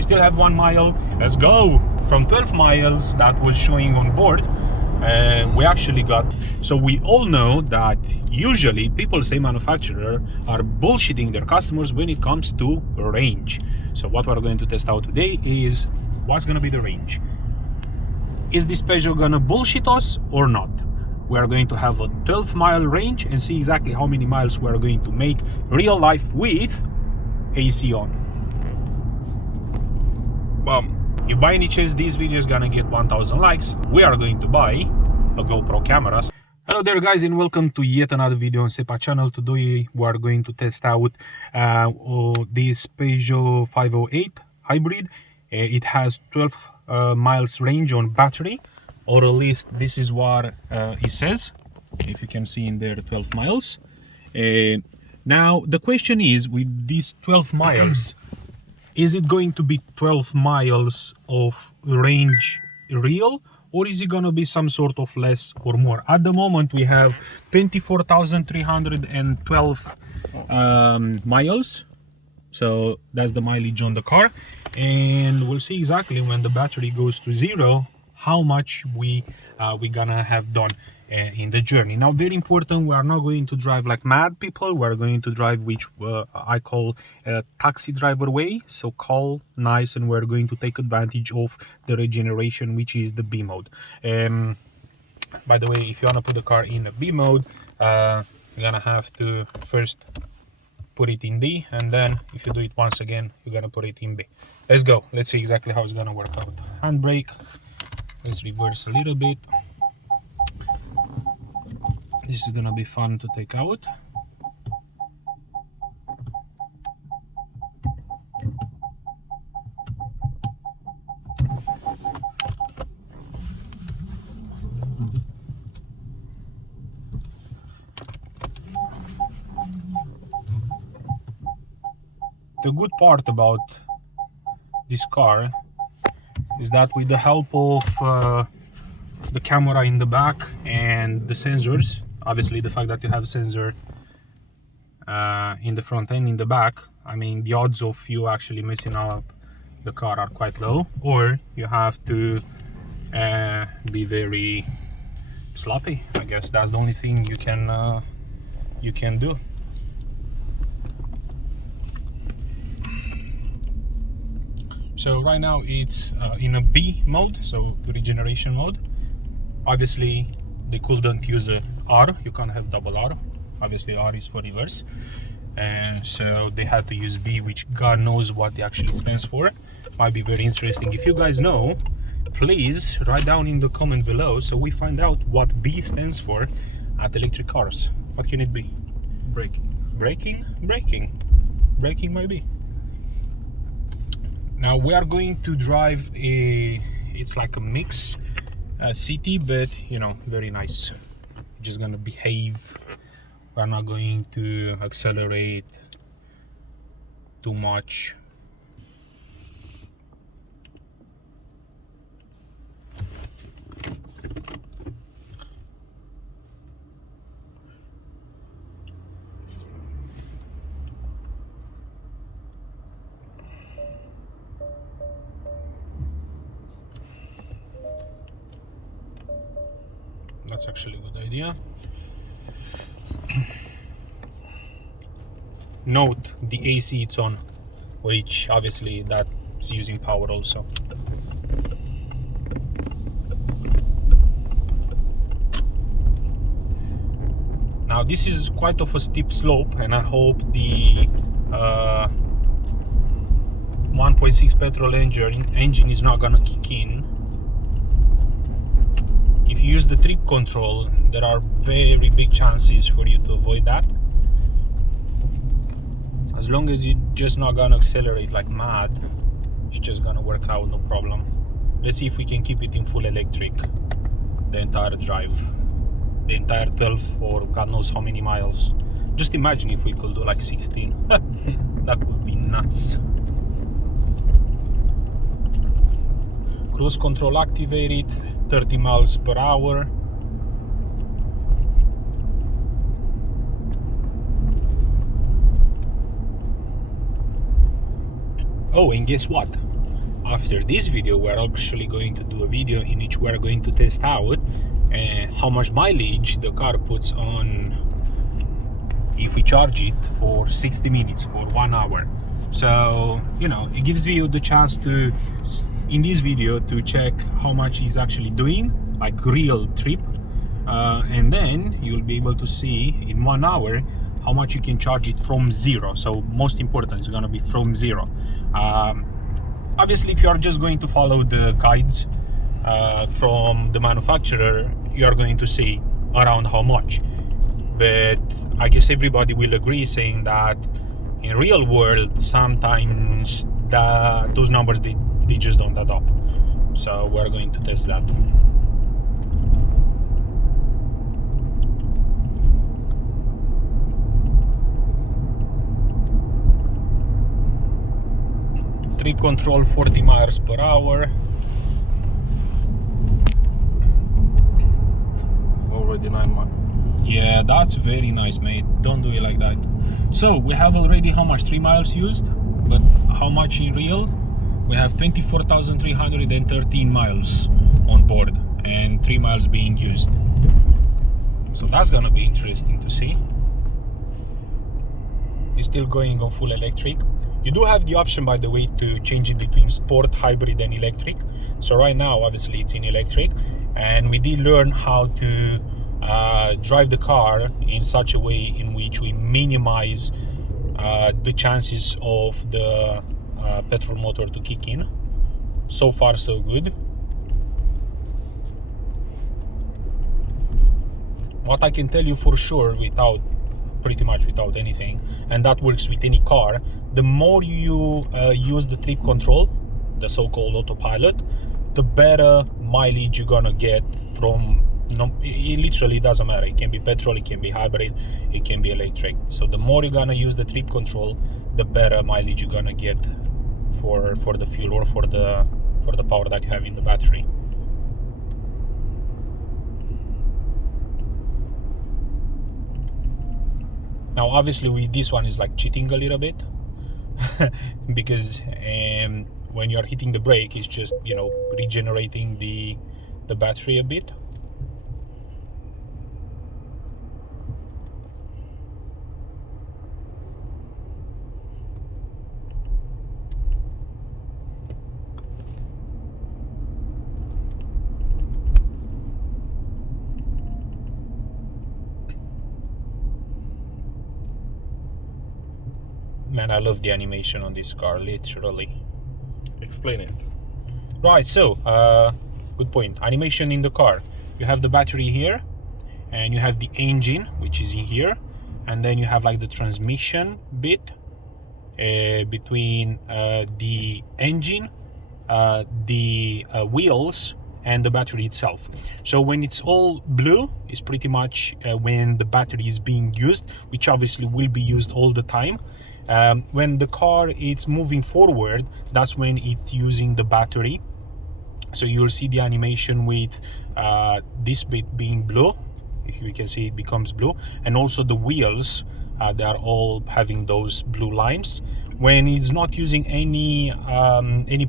We still have 1 mile. Let's go. From 12 miles that was showing on board, we actually got, so we all know that usually people say manufacturer are bullshitting their customers when it comes to range. So what we're going to test out today is what's going to be the range. Is this Peugeot gonna bullshit us or not? We are going to have a 12-mile range and see exactly how many miles we are going to make real life with AC on. If by any chance this video is gonna get 1000 likes, we are going to buy a GoPro camera. Hello there guys, and welcome to yet another video on Sepa channel. Today we are going to test out this Peugeot 508 hybrid. It has 12 miles range on battery, or at least this is what it says. If you can see in there, 12 miles. Now the question is, with these 12 miles, is it going to be 12 miles of range real, or is it going to be some sort of less or more? At the moment we have 24,312 miles, so that's the mileage on the car, and we'll see exactly when the battery goes to zero how much we gonna have done in the journey. Now, very important, we are not going to drive like mad people. We are going to drive which I call a taxi driver way, so calm, nice, and we're going to take advantage of the regeneration, which is the B mode. By the way, if you want to put the car in a B mode, you're gonna have to first put it in D, and then if you do it once again, you're gonna put it in B. Let's go. Let's see exactly how it's gonna work out. Handbrake. Let's reverse a little bit. This is gonna be fun to take out. The good part about this car is that with the help of the camera in the back and the sensors, obviously the fact that you have a sensor in the front and in the back, I mean, the odds of you actually messing up the car are quite low, or you have to be very sloppy. I guess that's the only thing you can do. So right now it's in a B mode, so regeneration mode. Obviously they couldn't use a R, you can't have double R. Obviously R is for reverse, and so they had to use B, which God knows what it actually stands for. Might be very interesting. If you guys know, please write down in the comment below so we find out what B stands for at electric cars. What can it be? Braking. Braking? Braking might be. Now we are going to drive it's like a mix city, but you know, very nice. Just gonna behave. We're not going to accelerate too much. That's actually a good idea. Note the AC it's on, which obviously that's using power also. Now this is quite of a steep slope, and I hope the 1.6 petrol engine is not gonna kick in. If you use the trip control, there are very big chances for you to avoid that. As long as you're just not gonna accelerate like mad, it's just gonna work out, no problem. Let's see if we can keep it in full electric the entire drive, the entire 12 or God knows how many miles. Just imagine if we could do like 16. That could be nuts. Cruise control activated, 30 miles per hour. Oh, and guess what? after this video, we're actually going to do a video in which we're going to test out how much mileage the car puts on if we charge it for 60 minutes, for 1 hour. So, you know, it gives you the chance to, in this video, to check how much he's actually doing, like real trip, and then you'll be able to see in 1 hour how much you can charge it from zero. So most important, it's going to be from zero. Obviously, if you are just going to follow the guides from the manufacturer, you are going to see around how much. But I guess everybody will agree saying that in real world, sometimes those numbers, they just don't add up. So we're going to test that. Trip control 40 miles per hour. Already 9 miles. Yeah, that's very nice, mate. Don't do it like that. So we have already how much? 3 miles used, but how much in real? We have 24,313 miles on board and 3 miles being used. So that's gonna be interesting to see. It's still going on full electric. You do have the option, by the way, to change it between sport, hybrid and electric. So right now, obviously, it's in electric, and we did learn how to drive the car in such a way in which we minimize the chances of the petrol motor to kick in. So far, so good. What I can tell you for sure, pretty much without anything, and that works with any car, the more you use the trip control, the so-called autopilot, the better mileage you're gonna get from. It literally doesn't matter. It can be petrol, it can be hybrid, it can be electric. So the more you're gonna use the trip control, the better mileage you're gonna get for the fuel or for the power that you have in the battery. Now obviously with this one is like cheating a little bit because when you're hitting the brake, it's just, you know, regenerating the battery a bit. Man, I love the animation on this car, literally. Explain it. Right, so good point. Animation in the car. You have the battery here, and you have the engine, which is in here, and then you have like the transmission bit between the engine, the wheels, and the battery itself. So when it's all blue, it's pretty much when the battery is being used, which obviously will be used all the time. When the car is moving forward, that's when it's using the battery. So you'll see the animation with this bit being blue. If you can see, it becomes blue, and also the wheels, they are all having those blue lines. When it's not using any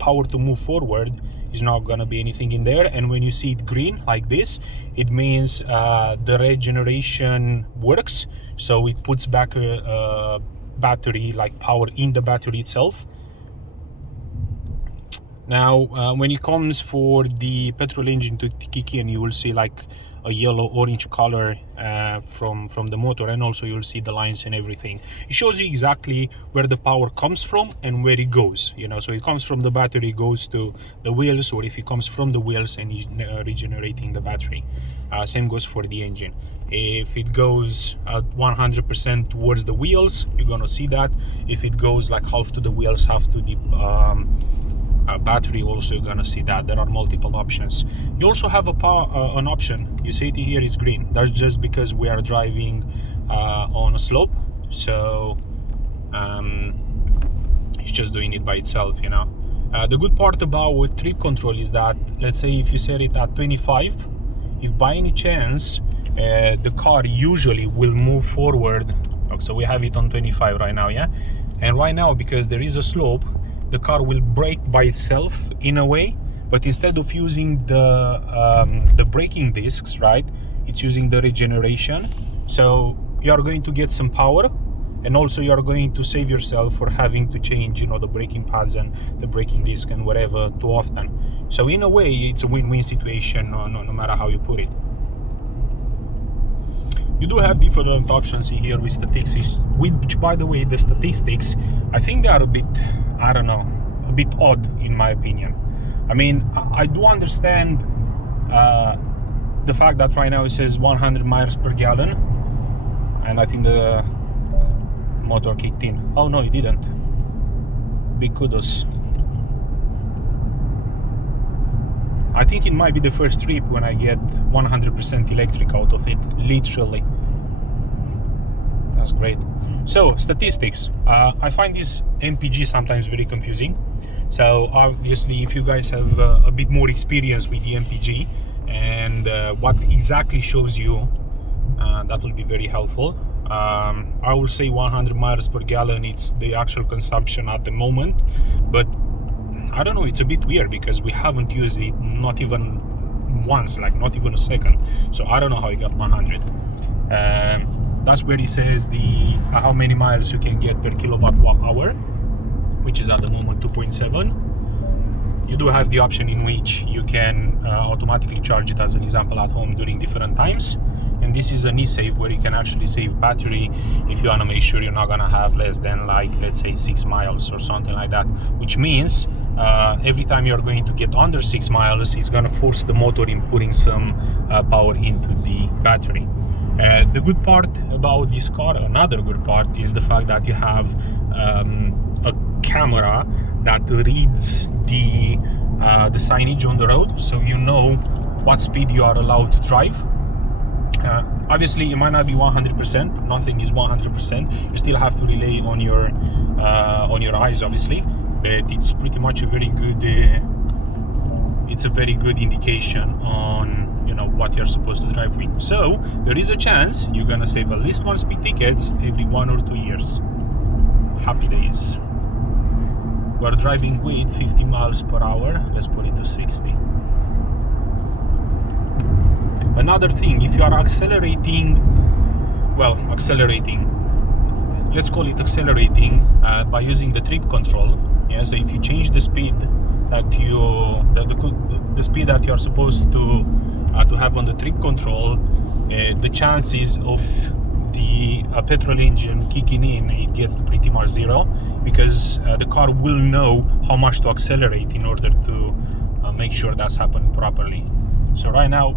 power to move forward, is not gonna be anything in there. And when you see it green like this, it means the regeneration works, so it puts back a battery, like power in the battery itself. Now when it comes for the petrol engine to kick in, you will see like a yellow orange color from the motor, and also you'll see the lines and everything. It shows you exactly where the power comes from and where it goes, you know. So it comes from the battery, goes to the wheels, or if it comes from the wheels and regenerating the battery. Same goes for the engine. If it goes 100% towards the wheels, you're gonna see that. If it goes like half to the wheels, half to the battery, also you're gonna see that. There are multiple options. You also have an option. You see it here is green. That's just because we are driving on a slope, so it's just doing it by itself, you know. The good part about trip control is that, let's say if you set it at 25, if by any chance the car usually will move forward. So we have it on 25 right now, yeah, and right now, because there is a slope, the car will brake by itself in a way, but instead of using the braking discs, right, it's using the regeneration. So you are going to get some power, and also you are going to save yourself for having to change, you know, the braking pads and the braking disc and whatever too often. So in a way, it's a win-win situation, no matter how you put it. You do have different options here with statistics, which, by the way, the statistics, I think they are a bit, I don't know, a bit odd in my opinion. I mean, I do understand the fact that right now it says 100 miles per gallon, and I think the motor kicked in. Oh no, it didn't. Big kudos. I think it might be the first trip when I get 100% electric out of it, literally. That's great. So, statistics. I find this MPG sometimes very confusing. So, obviously, if you guys have a bit more experience with the MPG and what exactly shows you, that will be very helpful. I will say 100 miles per gallon, it's the actual consumption at the moment, but I don't know, it's a bit weird because we haven't used it not even once, like not even a second. So I don't know how it got 100. That's where it says the how many miles you can get per kilowatt hour, which is at the moment 2.7. You do have the option in which you can automatically charge it, as an example, at home during different times. And this is an e-save where you can actually save battery if you want to make sure you're not gonna have less than, like, let's say 6 miles or something like that, which means every time you're going to get under 6 miles, it's gonna force the motor in putting some power into the battery. The good part about this car, another good part, is the fact that you have a camera that reads the signage on the road, so you know what speed you are allowed to drive. Obviously, it might not be 100%. Nothing is 100%. You still have to rely on your eyes, obviously, but it's pretty much a very good. It's a very good indication on, you know, what you're supposed to drive with. So there is a chance you're gonna save at least 1 speed tickets every 1 or 2 years. Happy days. We're driving with 50 miles per hour. Let's put it to 60. Another thing, if you are accelerating, let's call it accelerating by using the trip control. Yeah, so if you change the speed that the speed that you are supposed to have on the trip control, the chances of the petrol engine kicking in, it gets to pretty much zero, because the car will know how much to accelerate in order to make sure that's happening properly. So right now,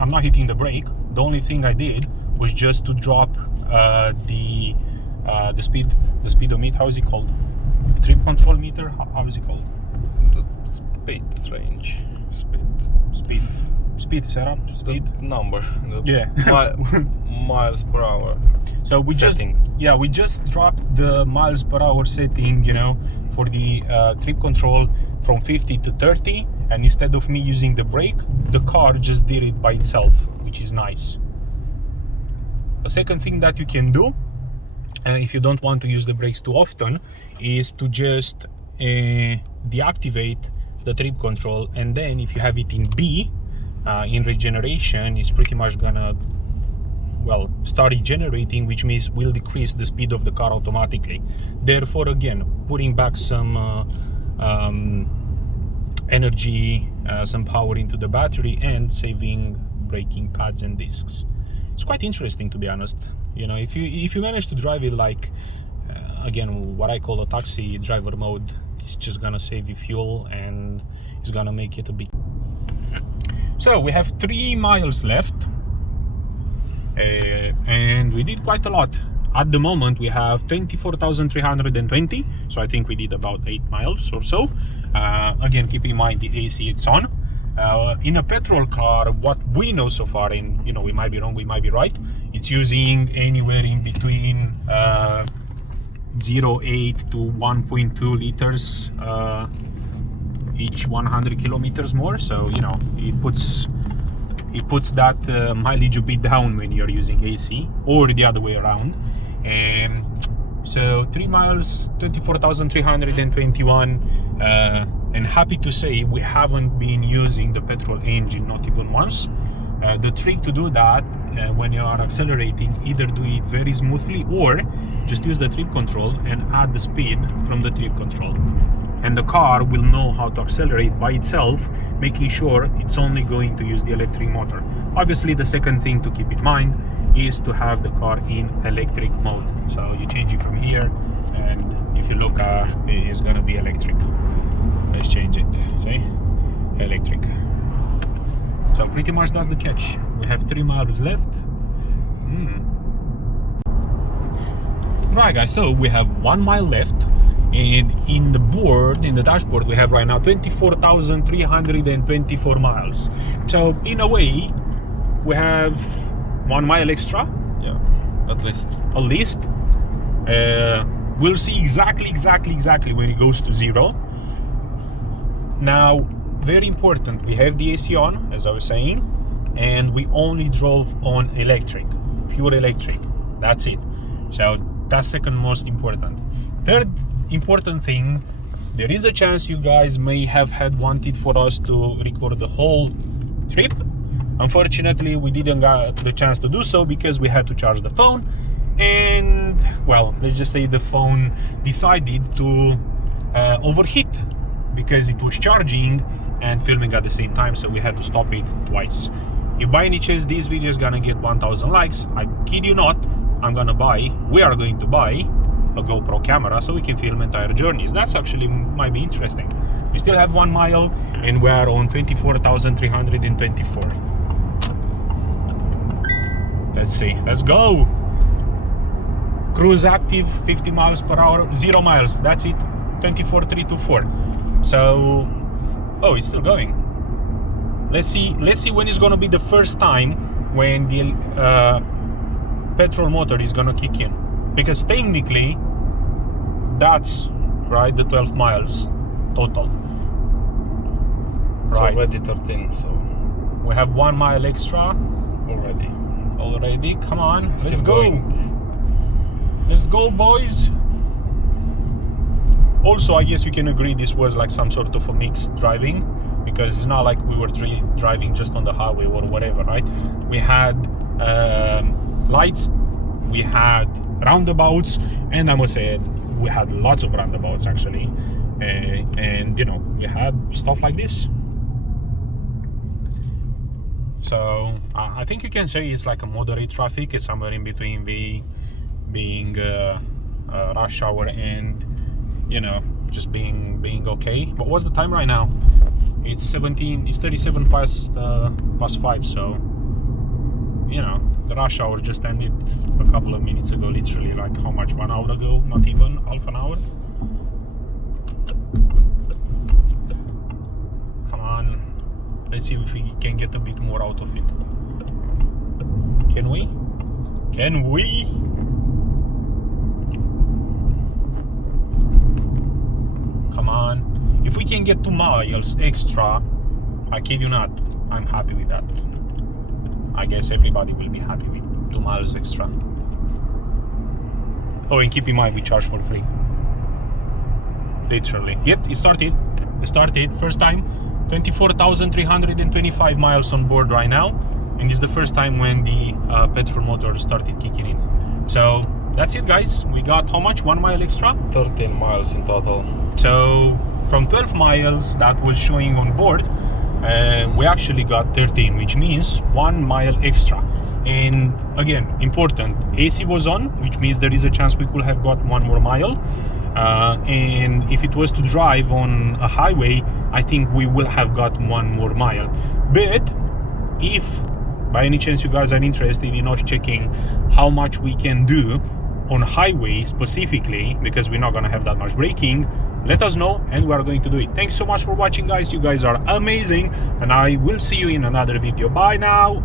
I'm not hitting the brake. The only thing I did was just to drop the speedometer. How is it called? Trip control meter. How is it called? The speed range. Speed setup. Speed the number. Yeah. Miles per hour. So we setting. we just dropped the miles per hour setting, you know, for the trip control from 50 to 30. And instead of me using the brake, the car just did it by itself, which is nice. A second thing that you can do, if you don't want to use the brakes too often, is to just deactivate the trip control, and then if you have it in B, in regeneration, it's pretty much gonna, well, start regenerating, which means will decrease the speed of the car automatically. Therefore, again, putting back some energy, some power into the battery, and saving braking pads and discs. It's quite interesting, to be honest. You know, if you manage to drive it like again, what I call a taxi driver mode, it's just gonna save you fuel and it's gonna make it a bit. So we have 3 miles left, and we did quite a lot. At the moment we have 24,320, so I think we did about 8 miles or so. Again, keep in mind the AC it's on. In a petrol car, what we know so far, and you know, we might be wrong, we might be right, it's using anywhere in between 0.8 to 1.2 liters each 100 kilometers more. So you know, it puts that mileage a bit down when you're using AC, or the other way around. And So 3 miles, 24,321, and happy to say we haven't been using the petrol engine, not even once. The trick to do that when you are accelerating, either do it very smoothly or just use the trip control and add the speed from the trip control. And the car will know how to accelerate by itself, making sure it's only going to use the electric motor. Obviously, the second thing to keep in mind is to have the car in electric mode. So you change it from here, and if you look, it's gonna be electric. Let's change it. See, electric. So pretty much that's the catch. We have 3 miles left. Right, guys. So we have 1 mile left, and in the dashboard, we have right now 24,324 miles. So in a way, we have 1 mile extra. Yeah, at least. We'll see exactly when it goes to 0. Now, very important, we have the AC on, as I was saying, and we only drove on electric, pure electric. That's it. So that's second most important. Third important thing, there is a chance you guys may have wanted for us to record the whole trip. Unfortunately, we didn't get the chance to do so because we had to charge the phone, and well, let's just say the phone decided to overheat because it was charging and filming at the same time, so we had to stop it twice. If by any chance this video is gonna get 1,000 likes, I kid you not, we are going to buy a GoPro camera so we can film entire journeys. That's actually might be interesting. We still have 1 mile and we are on 24,324. Let's see, let's go. Cruise active, 50 miles per hour, 0 miles, that's it, 24,324. So, oh, it's still going. Let's see when it's gonna be the first time when the petrol motor is gonna kick in, because technically that's right, the 12 miles total. Right, already 13, so we have 1 mile extra already. Come on, let's go. Going. Let's go, boys. Also, I guess you can agree this was like some sort of a mixed driving, because it's not like we were driving just on the highway or whatever, right? We had lights, we had roundabouts, and I must say we had lots of roundabouts actually, and you know, you had stuff like this. So I think you can say it's like a moderate traffic. It's somewhere in between being rush hour and, you know, just being okay. But what's the time right now? It's 37 past 5. So, you know, the rush hour just ended a couple of minutes ago, literally, like how much, 1 hour ago? Not even half an hour. Come on, let's see if we can get a bit more out of it. Can we? Come on. If we can get 2 miles extra, I kid you not, I'm happy with that. I guess everybody will be happy with 2 miles extra. Oh, and keep in mind, we charge for free. Literally. Yep, it started. First time. 24,325 miles on board right now. And it's the first time when the petrol motor started kicking in. So that's it, guys. We got how much? 1 mile extra? 13 miles in total. So from 12 miles that was showing on board, we actually got 13, which means 1 mile extra. And again, important, AC was on, which means there is a chance we could have got 1 more mile. And if it was to drive on a highway, I think we will have got 1 more mile. But if by any chance you guys are interested in us checking how much we can do on highway specifically, because we're not going to have that much braking, let us know and we are going to do it. Thank you so much for watching, guys. You guys are amazing, and I will see you in another video. Bye now.